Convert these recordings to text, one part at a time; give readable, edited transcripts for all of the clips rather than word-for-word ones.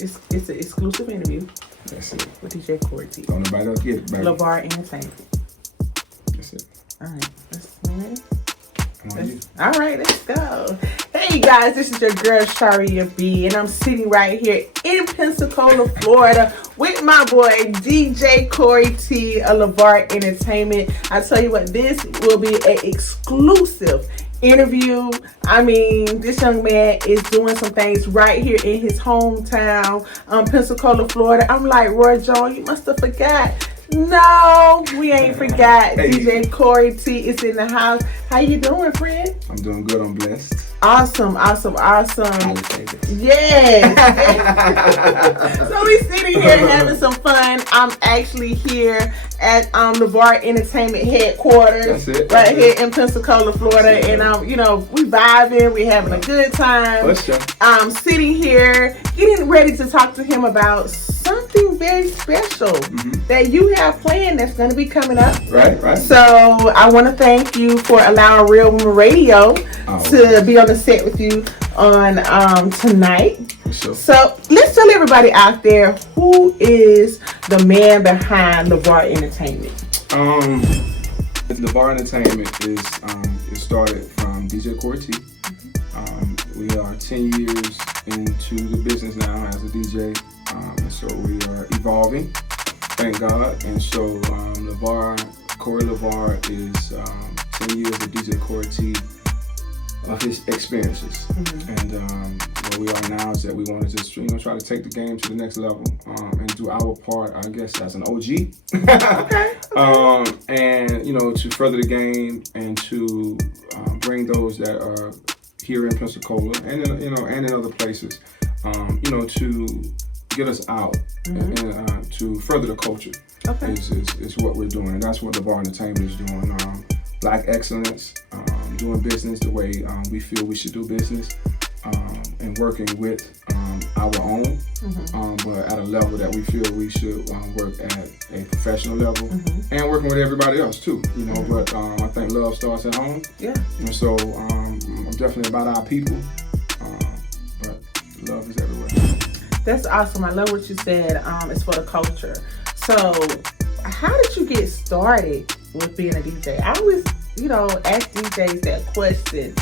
It's an exclusive interview. That's it. With DJ Corey T. Don't nobody else get it, baby. LeVar Entertainment. That's it. All right. All right, let's go. Hey guys, this is your girl Sharia B, and I'm sitting right here in Pensacola, Florida, with my boy DJ Corey T of LeVar Entertainment. I tell you what, this will be an exclusive interview. I mean, this young man is doing some things right here in his hometown, Pensacola, Florida. I'm like, Roy Jones, you must have forgot. No, we ain't forgot. Hey. DJ Corey T is in the house. How you doing, friend? I'm doing good. I'm blessed. Awesome. Yes. So we sitting here having some fun. I'm actually here at LeVar Entertainment headquarters. That's it. Right here in Pensacola, Florida. And we vibing, we having a good time. Let's go. I'm sitting here getting ready to talk to him about something very special that you have planned that's going to be coming up. Right. So I want to thank you for allowing Real Women Radio to be on the set with you on tonight. Sure. So let's tell everybody out there, who is the man behind LeVar Entertainment? LeVar Entertainment is it started from DJ Corey T. We are 10 years into the business now as a DJ. And so we are evolving, thank God. And so Corey LeVar is 10 years of DJ Corey T of his experiences. And where we are now is that we want to just try to take the game to the next level and do our part, I guess, as an OG. Okay. And to further the game and to bring those that are here in Pensacola and in other places, to get us out and to further the culture. Okay. is what we're doing. And that's what LeVar Entertainment is doing. Black excellence, doing business the way we feel we should do business, and working with our own, but at a level that we feel we should work at a professional level, and working with everybody else too. But I think love starts at home. Yeah. And so I'm definitely about our people, but love is everywhere. That's awesome. I love what you said. It's for the culture. So, how did you get started with being a DJ? I always, ask DJs that question.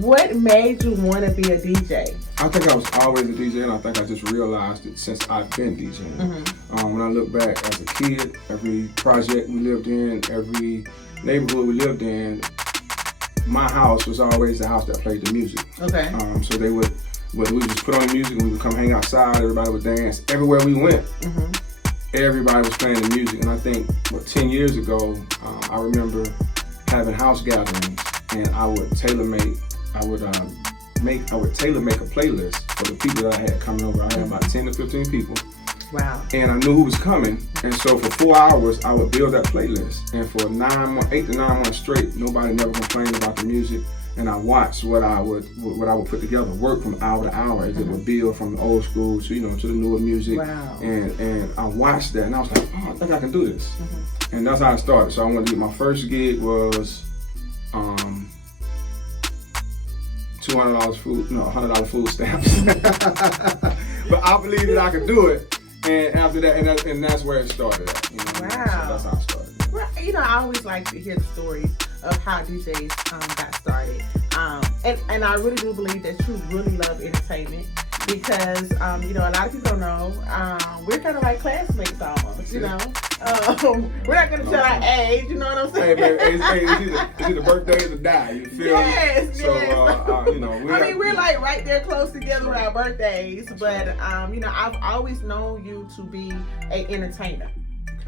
What made you want to be a DJ? I think I was always a DJ, and I think I just realized it since I've been DJing. When I look back as a kid, every project we lived in, every neighborhood we lived in, my house was always the house that played the music. Okay. So they would. But we would just put on the music and we would come hang outside, everybody would dance. Everywhere we went, everybody was playing the music. And I think, 10 years ago, I remember having house gatherings, and I would tailor-make a playlist for the people that I had coming over. I had about 10 to 15 people. Wow. And I knew who was coming. And so for 4 hours, I would build that playlist. And for 8 to 9 months straight, nobody never complained about the music. And I watched what I would put together, work from hour to hour as it would build from the old school to to the newer music. Wow. And I watched that and I was like, oh, I think I can do this. And that's how it started. So I wanted to get my first gig was $200 food, no, $100 food stamps. But I believed that I could do it. And after that, and that's where it started. Wow. So that's how it started. Well, I always like to hear the stories of how DJs got started. And I really do believe that you really love entertainment because, a lot of people don't know, we're kind of like classmates almost, We're not going to tell our age, you know what I'm saying? Hey, it's either birthdays or die, you feel yes, me? So, we're like right there close together with our birthdays, but, I've always known you to be an entertainer.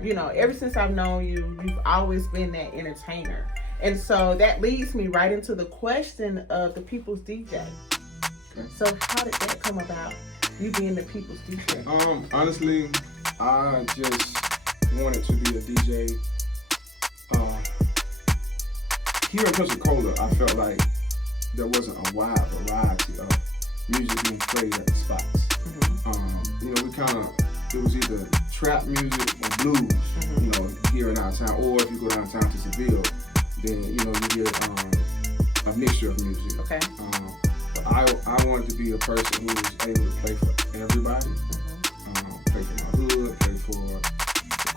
Ever since I've known you, you've always been that entertainer. And so that leads me right into the question of the People's DJ. Okay. So how did that come about, you being the People's DJ? Honestly, I just wanted to be a DJ. Here in Pensacola, I felt like there wasn't a wide variety of music being played at the spots. It was either trap music or blues, here in our town, or if you go downtown to Seville, then you get a mixture of music. Okay. But I wanted to be a person who was able to play for everybody,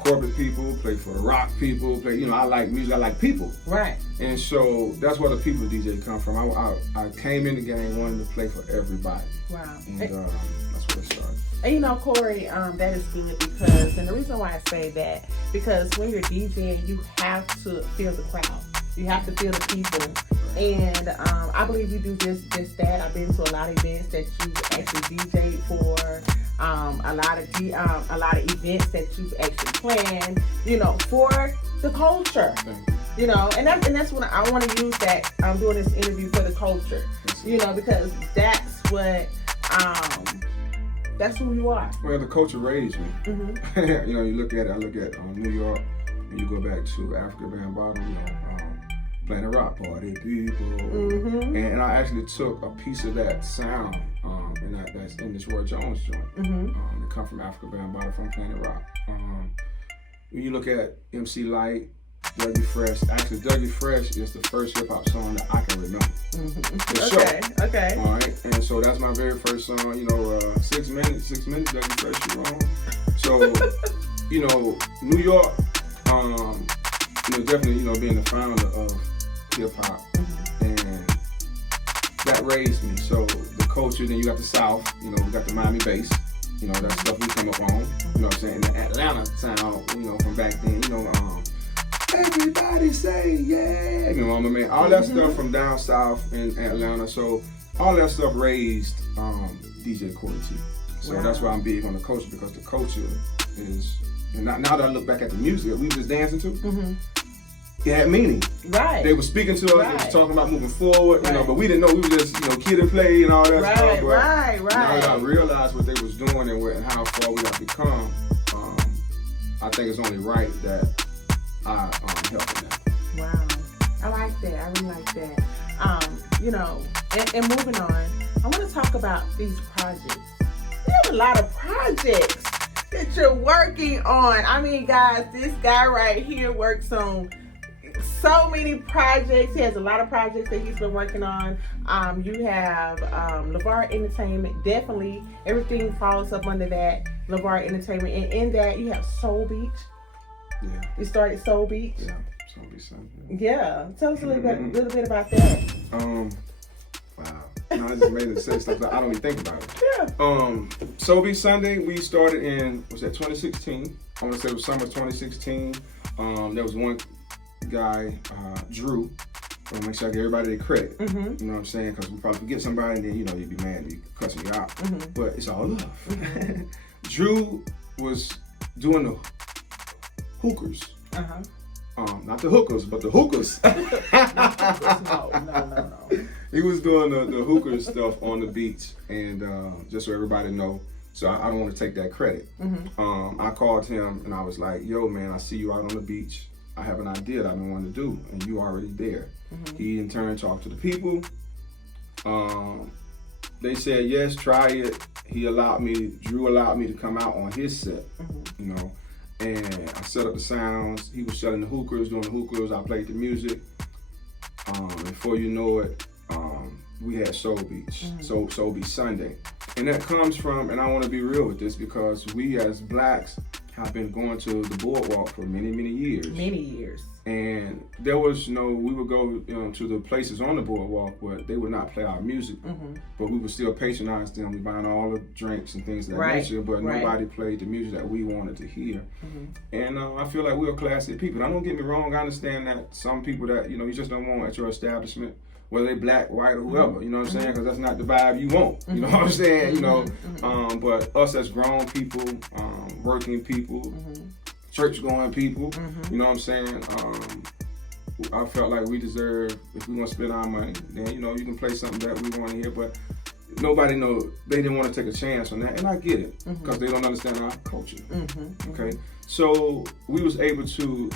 corporate people, play for the rock people, play, I like music, I like people. Right. And so that's where the people DJ come from. I came in the game wanting to play for everybody. Wow. And that's where it started. And Corey, that is good because, and the reason why I say that, because when you're DJing, you have to feel the crowd. You have to feel the people. And I believe you do just that. I've been to a lot of events that you actually DJed for, a lot of events that you've actually planned, for the culture. And that's when I want to use that. I'm doing this interview for the culture, because that's what that's who you are. Well, the culture raised me. Mm-hmm. You look at it. I look at New York, and you go back to Africa Bambaataa, playing a rock party, people, mm-hmm. and I actually took a piece of that sound, and that's in this Roy Jones joint. Mm-hmm. It come from Africa Bambaataa from Planet Rock. When you look at MC Lyte, Dougie Fresh, actually Dougie Fresh is the first hip hop song that I can remember. Mm-hmm. Okay. All right, and so that's my very first song. 6 minutes, Dougie Fresh, you wrong. So, New York, definitely, being the founder of hip hop, mm-hmm. and that raised me. So the culture, then you got the South, we got the Miami bass, that stuff we come up on, you know what I'm saying? The Atlanta sound, from back then, everybody say yeah, all that mm-hmm. stuff from down south in Atlanta. So all that stuff raised DJ Corey T. So Wow. that's why I'm big on the culture, because the culture is, and now that I look back at the music that we were just dancing to, Mm-hmm. it had meaning. Right. They were speaking to us, Right. they was talking about moving forward, Right. but we didn't know, we were just, kid and play and all that Right, stuff. But right. now that I realized what they was doing and how far we have become, I think it's only right that I helping them. Wow. I like that. I really like that. And moving on, I want to talk about these projects. You have a lot of projects that you're working on. I mean, guys, this guy right here works on so many projects. He has a lot of projects that he's been working on. You have LeVar Entertainment. Definitely, everything falls up under that, LeVar Entertainment. And in that, you have Soul Beach. Yeah. You started Soul Beach. Yeah. So be something. Yeah. Tell us a little bit about that. Wow. No, I just made it say stuff that I don't even think about it. Yeah. So Be Sunday, we started in, 2016? I want to say it was summer 2016. There was one guy, Drew. I want to make sure I give everybody their credit. Mm-hmm. You know what I'm saying? Because we probably forget somebody and then, you'd be mad, you'd cussing you out. Mm-hmm. But it's all love. Drew was doing the hookers. Uh-huh. Not the hookers, but the hookers. No. He was doing the hooker stuff on the beach, and just so everybody know, so I don't want to take that credit. Mm-hmm. I called him and I was like, yo man, I see you out on the beach. I have an idea that I've been wanting to do, and you already there. Mm-hmm. He in turn talked to the people. They said, yes, try it. Drew allowed me to come out on his set, Mm-hmm. And I set up the sounds. He was selling the hookers, doing the hookers. I played the music. Before you know it, we had Soul Beach, Mm-hmm. Soul Beach Sunday. And that comes from, and I want to be real with this, because we as blacks have been going to the boardwalk for many, many years. Many years. And there was we would go to the places on the boardwalk, but they would not play our music. Mm-hmm. But we would still patronize them. We buying all the drinks and things of that Right, nature, but right. nobody played the music that we wanted to hear. Mm-hmm. And I feel like we're classy people. Now, don't get me wrong. I understand that some people that, you just don't want at your establishment, whether they black, white, or whoever, you know what I'm saying? Because that's not the vibe you want, you know what I'm saying? But us as grown people, working people, church-going people, you know what I'm saying? I felt like we deserve, if we want to spend our money, then, you can play something that we want to hear, but nobody they didn't want to take a chance on that, and I get it, because they don't understand our culture, okay? So we was able to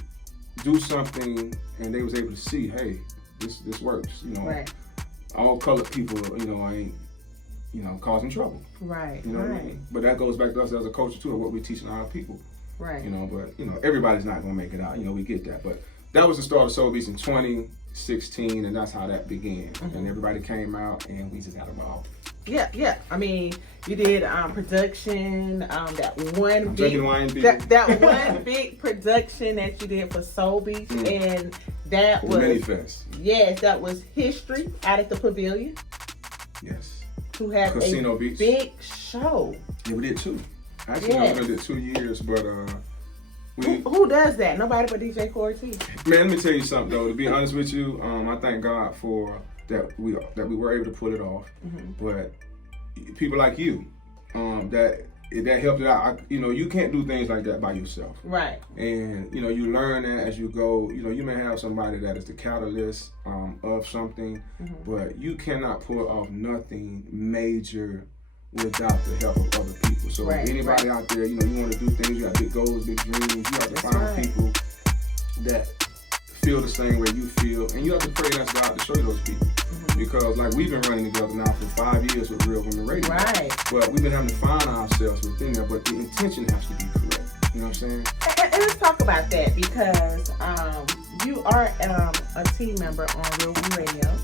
do something, and they was able to see, hey, this works, Right. All colored people, ain't, causing trouble. Right. You know what I mean? But that goes back to us as a culture too, of what we're teaching our people. Right. But everybody's not gonna make it out. We get that. But that was the start of Soul Beach in 2016, and that's how that began. And everybody came out, and we just had a ball. Yeah. I mean, You did production, that one drinking wine, that one big production that you did for Soul Beach, and that was Minifest. Yes, that was history out at the Pavilion. Yes. To have Casino a Beach. big show. Yeah, we did 2. Actually, I was gonna do 2 years, but who does that? Nobody but DJ Corey T. Man, let me tell you something though. To be honest with you, I thank God for that we were able to pull it off. But people like you, that helped it out. You can't do things like that by yourself. Right. And you learn that as you go. You may have somebody that is the catalyst of something, but you cannot pull off nothing major without the help of other people. So anybody out there, you want to do things, you got big goals, big dreams, you have to find people that feel the same way you feel, and you have to pray and ask God to show you those people. Because like we've been running together now for 5 years with Real Women Radio. Right. But we've been having to find ourselves within there, but the intention has to be correct. You know what I'm saying? And let's talk about that, because you are a team member on Real Women Radio.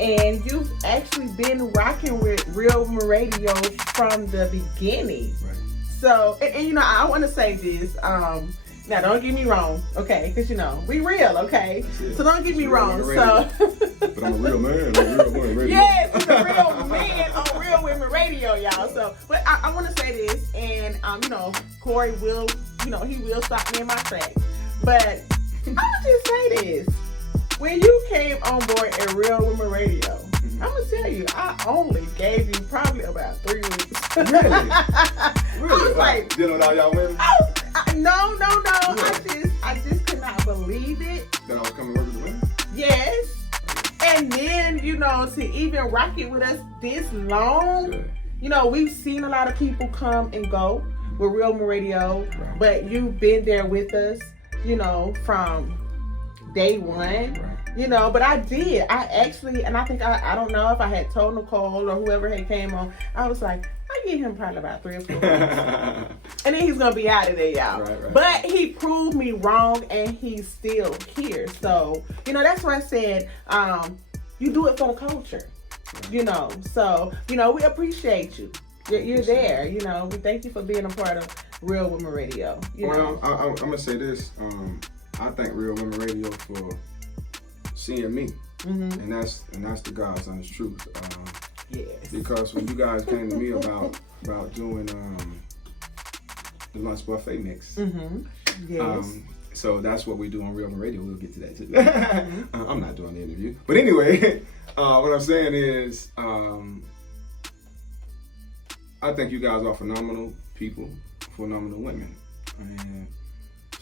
And you've actually been rocking with Real Women Radio from the beginning. Right. So, and I want to say this. Now, don't get me wrong, okay? Because, we real, okay? So don't get me wrong. So, but I'm a real man on Real Women Radio. Yes, he's a real man on Real Women Radio, y'all. So, but I want to say this, and, Corey will, he will stop me in my tracks. But I'm going to just say this. When you came on board at Real Women Radio, I'm going to tell you, I only gave you probably about 3 weeks. Really? Really? I was like, dealing with all y'all women? No. Really? I just could not believe it. That I was coming to work with the women? Yes. And then, to even rock it with us this long, we've seen a lot of people come and go with Real Women Radio, but you've been there with us, from day one. Right. But I actually, and I think, I don't know if I had told Nicole or whoever had came on, I was like, I give him probably about 3 or 4 weeks. And then he's going to be out of there, y'all. Right. But he proved me wrong, and he's still here. So, that's why I said, you do it for the culture, So, we appreciate you. You're there, We thank you for being a part of Real Women Radio. Well, I'm going to say this. I thank Real Women Radio for seeing me, and that's the God's honest truth. Yes. Because when you guys came to me about doing the lunch buffet mix, yes. So that's what we do on Real Women Radio. We'll get to that too. I'm not doing the interview, but anyway, what I'm saying is, I think you guys are phenomenal people, phenomenal women, and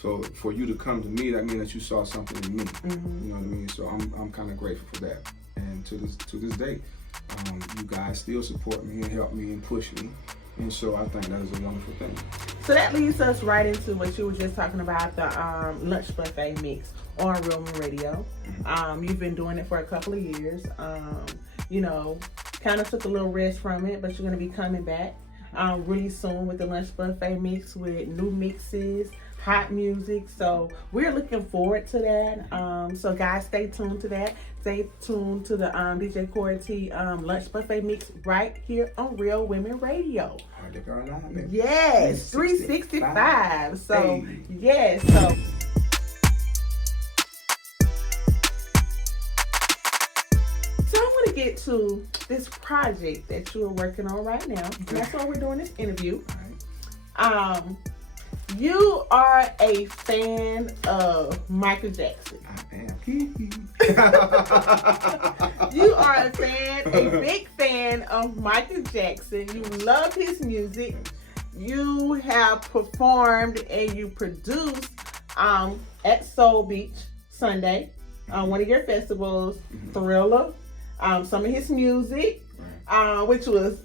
so for you to come to me, that means that you saw something in me. You know what I mean? So I'm kind of grateful for that. And to this day, you guys still support me and help me and push me. And so I think that is a wonderful thing. So that leads us right into what you were just talking about, the lunch buffet mix on Real Women Radio. You've been doing it for a couple of years. Kind of took a little rest from it, but you're going to be coming back really soon with the lunch buffet mix with new mixes, hot music. So we're looking forward to that. So guys, stay tuned to that. Stay tuned to the DJ Corey T lunch buffet mix right here on Real Women Radio. Yes, 365. So hey. Yes, so. So I want to get to this project that you are working on right now. And that's why we're doing this interview. You are a fan of Michael Jackson. I am. You are a big fan of Michael Jackson. You love his music. You have performed and you produced at Soul Beach Sunday, one of your festivals, Thriller. Some of his music, which was,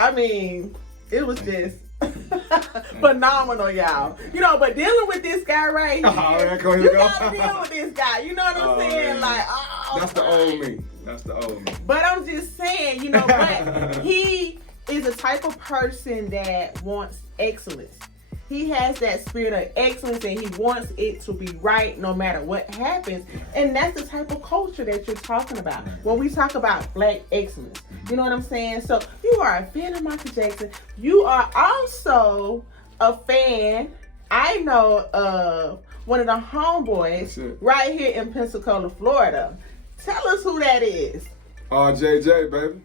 it was just phenomenal, y'all. But dealing with this guy right here, you gotta deal with this guy. You know what I'm saying? Man. That's the old me. That's the old me. But I'm just saying, but he is a type of person that wants excellence. He has that spirit of excellence and he wants it to be right no matter what happens. And that's the type of culture that you're talking about when we talk about black excellence. You know what I'm saying? So you are a fan of Michael Jackson. You are also a fan, I know, of one of the homeboys right here in Pensacola, Florida. Tell us who that is. JJ, baby.